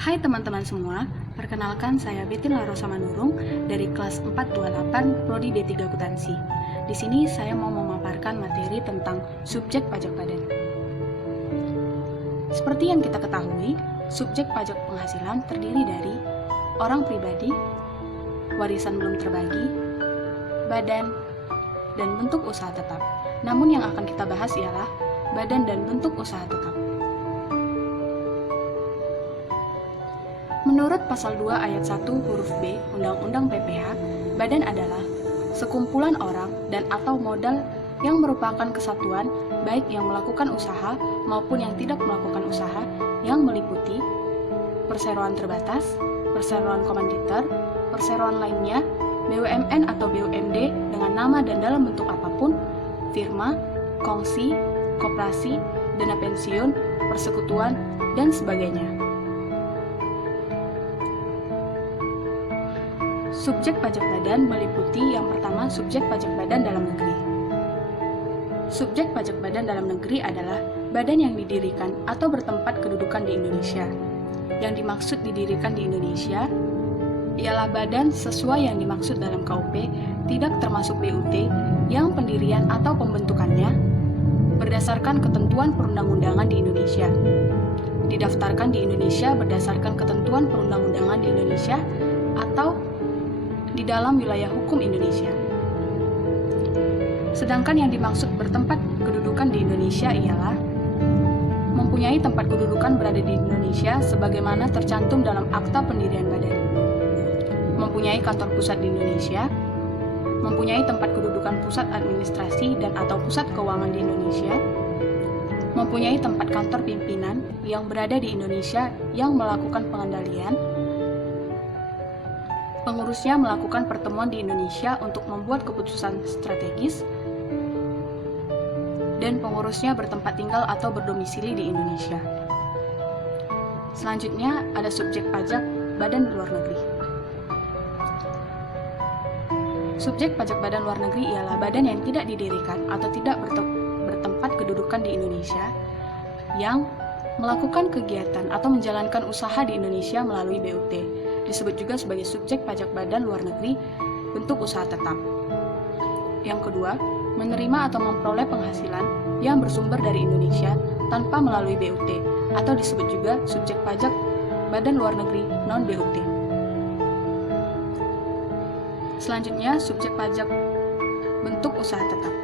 Hai teman-teman semua, perkenalkan saya Betin Larosa Manurung dari kelas 428 Prodi D3 Akuntansi. Di sini saya mau memaparkan materi tentang subjek pajak badan. Seperti yang kita ketahui, subjek pajak penghasilan terdiri dari orang pribadi, warisan belum terbagi, badan, dan bentuk usaha tetap. Namun yang akan kita bahas ialah badan dan bentuk usaha tetap. Menurut pasal 2 ayat 1 huruf B Undang-Undang PPH, badan adalah sekumpulan orang dan atau modal yang merupakan kesatuan baik yang melakukan usaha maupun yang tidak melakukan usaha yang meliputi perseroan terbatas, perseroan komanditer, perseroan lainnya, BUMN atau BUMD dengan nama dan dalam bentuk apapun, firma, kongsi, koperasi, dana pensiun, persekutuan, dan sebagainya. Subjek pajak badan meliputi yang pertama subjek pajak badan dalam negeri. Subjek pajak badan dalam negeri adalah badan yang didirikan atau bertempat kedudukan di Indonesia. Yang dimaksud didirikan di Indonesia ialah badan sesuai yang dimaksud dalam KUP, tidak termasuk BUT yang pendirian atau pembentukannya berdasarkan ketentuan perundang-undangan di Indonesia. Didaftarkan di Indonesia berdasarkan ketentuan perundang-undangan di Indonesia atau di dalam wilayah hukum Indonesia. Sedangkan yang dimaksud bertempat kedudukan di Indonesia ialah mempunyai tempat kedudukan berada di Indonesia sebagaimana tercantum dalam Akta Pendirian Badan, mempunyai kantor pusat di Indonesia, mempunyai tempat kedudukan pusat administrasi dan atau pusat keuangan di Indonesia, mempunyai tempat kantor pimpinan yang berada di Indonesia yang melakukan pengendalian, pengurusnya melakukan pertemuan di Indonesia untuk membuat keputusan strategis, dan pengurusnya bertempat tinggal atau berdomisili di Indonesia. Selanjutnya ada subjek pajak badan luar negeri. Subjek pajak badan luar negeri ialah badan yang tidak didirikan atau tidak bertempat kedudukan di Indonesia yang melakukan kegiatan atau menjalankan usaha di Indonesia melalui BUT. Disebut juga sebagai subjek pajak badan luar negeri bentuk usaha tetap. Yang kedua, menerima atau memperoleh penghasilan yang bersumber dari Indonesia tanpa melalui BUT atau disebut juga subjek pajak badan luar negeri non-BUT. Selanjutnya, subjek pajak bentuk usaha tetap.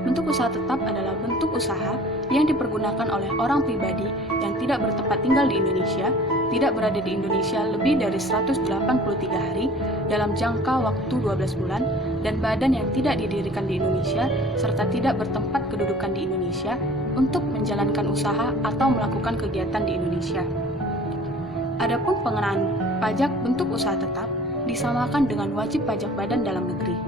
Bentuk usaha tetap adalah bentuk usaha yang dipergunakan oleh orang pribadi yang tidak bertempat tinggal di Indonesia, tidak berada di Indonesia lebih dari 183 hari dalam jangka waktu 12 bulan, dan badan yang tidak didirikan di Indonesia serta tidak bertempat kedudukan di Indonesia untuk menjalankan usaha atau melakukan kegiatan di Indonesia. Adapun pengenaan pajak bentuk usaha tetap disamakan dengan wajib pajak badan dalam negeri.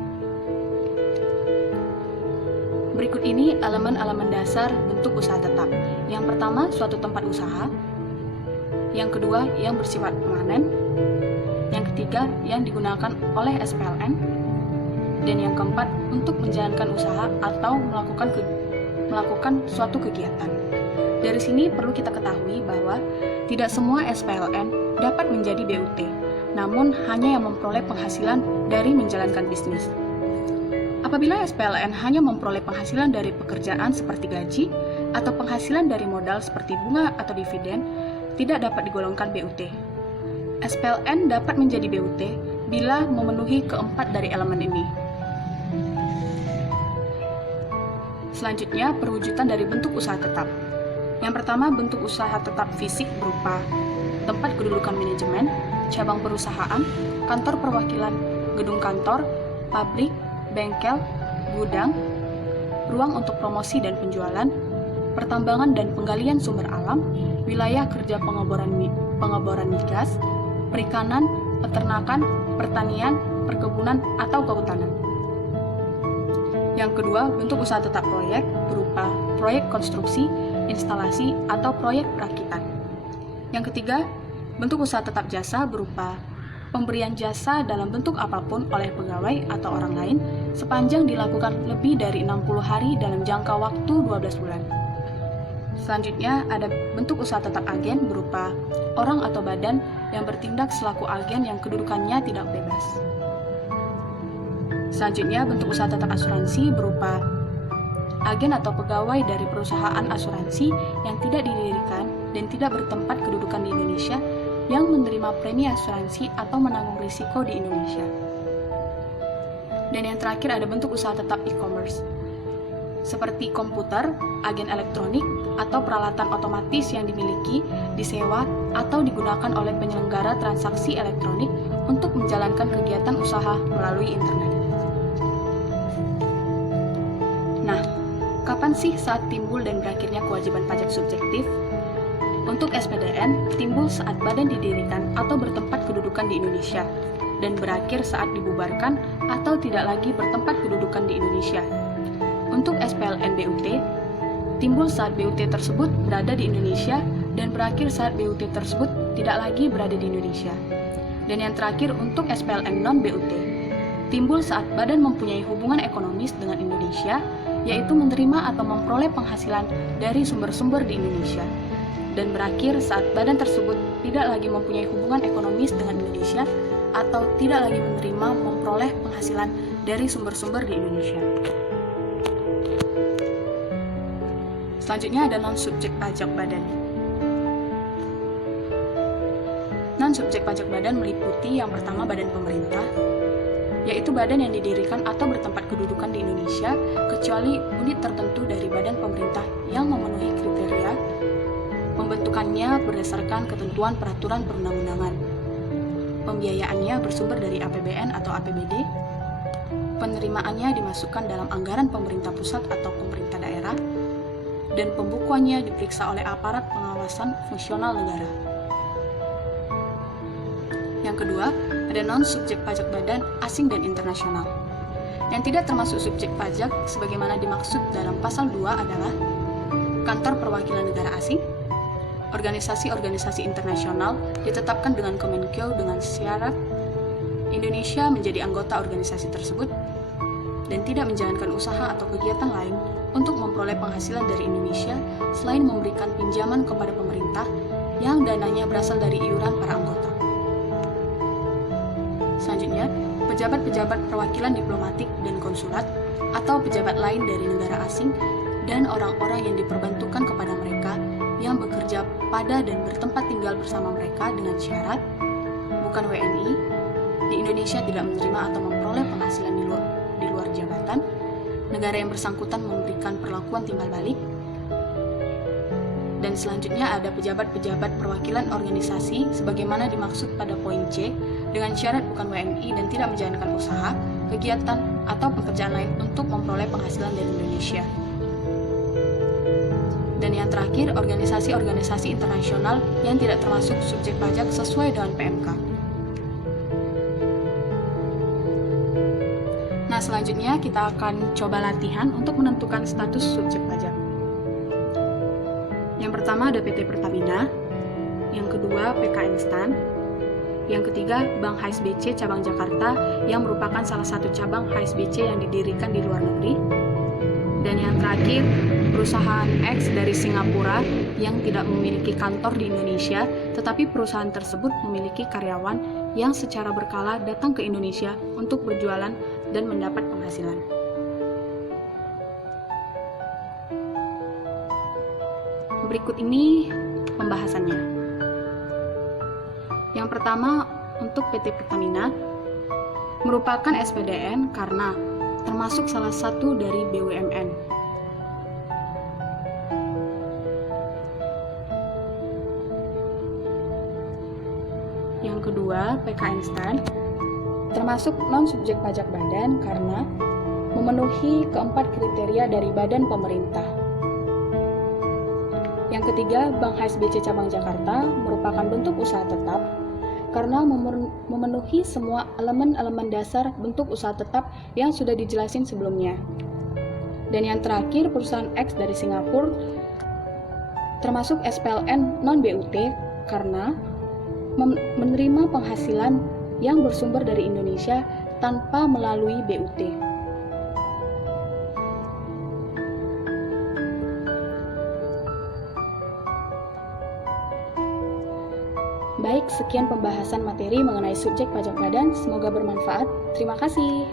Berikut ini elemen-elemen dasar bentuk usaha tetap. Yang pertama, suatu tempat usaha. Yang kedua, yang bersifat permanen. Yang ketiga, yang digunakan oleh SPLN. Dan yang keempat, untuk menjalankan usaha atau melakukan suatu kegiatan. Dari sini perlu kita ketahui bahwa tidak semua SPLN dapat menjadi BUT, namun hanya yang memperoleh penghasilan dari menjalankan bisnis. Apabila SPLN hanya memperoleh penghasilan dari pekerjaan seperti gaji atau penghasilan dari modal seperti bunga atau dividen, tidak dapat digolongkan BUT. SPLN dapat menjadi BUT bila memenuhi keempat dari elemen ini. Selanjutnya, perwujudan dari bentuk usaha tetap. Yang pertama, bentuk usaha tetap fisik berupa tempat kedudukan manajemen, cabang perusahaan, kantor perwakilan, gedung kantor, pabrik, bengkel, gudang, ruang untuk promosi dan penjualan, pertambangan dan penggalian sumber alam, wilayah kerja pengeboran migas, perikanan, peternakan, pertanian, perkebunan, atau kehutanan. Yang kedua, bentuk usaha tetap proyek berupa proyek konstruksi, instalasi, atau proyek perakitan. Yang ketiga, bentuk usaha tetap jasa berupa pemberian jasa dalam bentuk apapun oleh pegawai atau orang lain sepanjang dilakukan lebih dari 60 hari dalam jangka waktu 12 bulan. Selanjutnya ada bentuk usaha tetap agen berupa orang atau badan yang bertindak selaku agen yang kedudukannya tidak bebas. Selanjutnya bentuk usaha tetap asuransi berupa agen atau pegawai dari perusahaan asuransi yang tidak didirikan dan tidak bertempat kedudukan di Indonesia yang menerima premi asuransi atau menanggung risiko di Indonesia. Dan yang terakhir ada bentuk usaha tetap e-commerce, seperti komputer, agen elektronik, atau peralatan otomatis yang dimiliki, disewa, atau digunakan oleh penyelenggara transaksi elektronik untuk menjalankan kegiatan usaha melalui internet. Nah, kapan sih saat timbul dan berakhirnya kewajiban pajak subjektif? Untuk SPDN, timbul saat badan didirikan atau bertempat kedudukan di Indonesia, dan berakhir saat dibubarkan atau tidak lagi bertempat kedudukan di Indonesia. Untuk SPLN BUT, timbul saat BUT tersebut berada di Indonesia dan berakhir saat BUT tersebut tidak lagi berada di Indonesia. Dan yang terakhir untuk SPLN non-BUT, timbul saat badan mempunyai hubungan ekonomis dengan Indonesia, yaitu menerima atau memperoleh penghasilan dari sumber-sumber di Indonesia. Dan berakhir saat badan tersebut tidak lagi mempunyai hubungan ekonomis dengan Indonesia atau tidak lagi menerima memperoleh penghasilan dari sumber-sumber di Indonesia. Selanjutnya ada non-subjek pajak badan. Non-subjek pajak badan meliputi yang pertama badan pemerintah, yaitu badan yang didirikan atau bertempat kedudukan di Indonesia kecuali unit tertentu dari badan pemerintah yang memenuhi kriteria. Pembentukannya berdasarkan ketentuan peraturan perundang-undangan. Pembiayaannya bersumber dari APBN atau APBD. Penerimaannya dimasukkan dalam anggaran pemerintah pusat atau pemerintah daerah. Dan pembukuannya diperiksa oleh aparat pengawasan fungsional negara. Yang kedua, ada non-subjek pajak badan asing dan internasional. Yang tidak termasuk subjek pajak sebagaimana dimaksud dalam pasal 2 adalah kantor perwakilan negara asing, organisasi-organisasi internasional ditetapkan dengan Kemenkeu dengan syarat Indonesia menjadi anggota organisasi tersebut dan tidak menjalankan usaha atau kegiatan lain untuk memperoleh penghasilan dari Indonesia selain memberikan pinjaman kepada pemerintah yang dananya berasal dari iuran para anggota. Selanjutnya, pejabat-pejabat perwakilan diplomatik dan konsulat atau pejabat lain dari negara asing dan orang-orang yang diperbantukan kepada mereka yang bekerja pada dan bertempat tinggal bersama mereka dengan syarat bukan WNI di Indonesia tidak menerima atau memperoleh penghasilan di luar jabatan, negara yang bersangkutan memberikan perlakuan timbal balik. Dan selanjutnya ada pejabat-pejabat perwakilan organisasi sebagaimana dimaksud pada poin C dengan syarat bukan WNI dan tidak menjalankan usaha, kegiatan, atau pekerjaan lain untuk memperoleh penghasilan dari Indonesia. Dan yang terakhir, organisasi-organisasi internasional yang tidak termasuk subjek pajak sesuai dengan PMK. Nah, selanjutnya kita akan coba latihan untuk menentukan status subjek pajak. Yang pertama ada PT Pertamina, yang kedua PK Instan, yang ketiga Bank HSBC Cabang Jakarta yang merupakan salah satu cabang HSBC yang didirikan di luar negeri, dan yang terakhir perusahaan X dari Singapura yang tidak memiliki kantor di Indonesia, tetapi perusahaan tersebut memiliki karyawan yang secara berkala datang ke Indonesia untuk berjualan dan mendapat penghasilan. Berikut ini pembahasannya. Yang pertama, untuk PT Pertamina merupakan SPDN karena termasuk salah satu dari BUMN. Yang kedua, PK Instan termasuk non-subjek pajak badan karena memenuhi keempat kriteria dari badan pemerintah. Yang ketiga, Bank HSBC Cabang Jakarta merupakan bentuk usaha tetap karena memenuhi semua elemen-elemen dasar bentuk usaha tetap yang sudah dijelasin sebelumnya. Dan yang terakhir, perusahaan X dari Singapura termasuk SPLN non-BUT karena menerima penghasilan yang bersumber dari Indonesia tanpa melalui BUT. Baik, sekian pembahasan materi mengenai subjek pajak badan. Semoga bermanfaat. Terima kasih.